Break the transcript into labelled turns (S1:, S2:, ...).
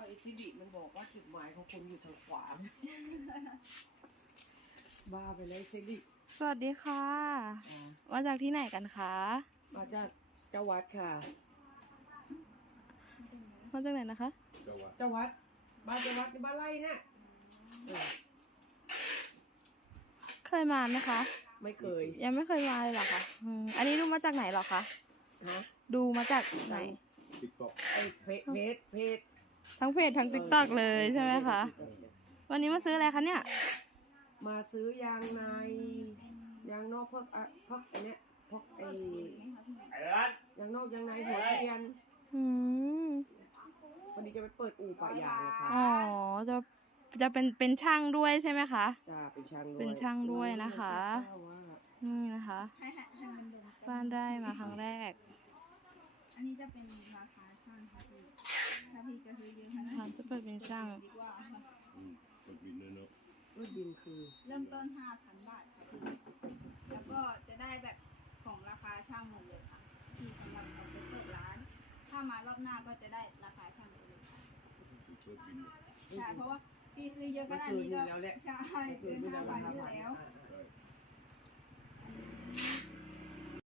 S1: อ้สิริมันบอกว่าจุดหมายของคุณอยู่ทางขวาบ้าไปเลยสิริ
S2: สวัสดีค่ะมาจากที่ไหนกันคะ
S1: มาจากเจ้าวัดค่ะ
S2: มาจากไหนนะคะ
S1: เจ้าวัดบ้านเจ้าวัดในบ้านไร่เนี่ย
S2: เคยมาไหมคะ
S1: ไม่เคย
S2: ยังไม่เคยมาเลยเหรอคะอันนี้ดูมาจากไหนเหรอคะดูมาจากไหน
S1: ไอ้เพจ
S2: ทั้งเพจทั้งติ๊กต็อกเลยใช่ไหมคะวันนี้มาซื้ออะไรคะเนี่ย
S1: มาซื้อยางในยางนอกพวกไอ้เนี้ยพวกไอ้ยางนอกยางในหัวเทียนวันนี้จะไปเปิดอู่ปะยางนะคะ
S2: อ๋อจะเป็นช่างด้วยใช่ไหมคะ
S1: จ้าเป็นช่างด้วย
S2: เป็นช่างด้วยนะคะนี่นะคะบ้านได้มาครั้งแรก
S3: อันนี้จะเป็นราคาช่างค่ะพี่ถ้าพี่จะซื้อเยอะขนาด
S2: นี้จะเปิดเป็นช่าง
S3: ดีกว่า
S1: รุ่นดินคือ
S3: เริ่มต้น 5,000 บาทค่ะพี่แล้วก็จะได้แบบของราคาช่างหมดเลยค่ะที่สำหรับเราไปเปิดร้านถ้ามารอบหน้าก็จะได้ราคาช่างเลยค่ะใช่เพราะว่าพี่ซื้อเยอะขนาดนี้ก็ใช่เกิน 5,000 อยู่แล้ว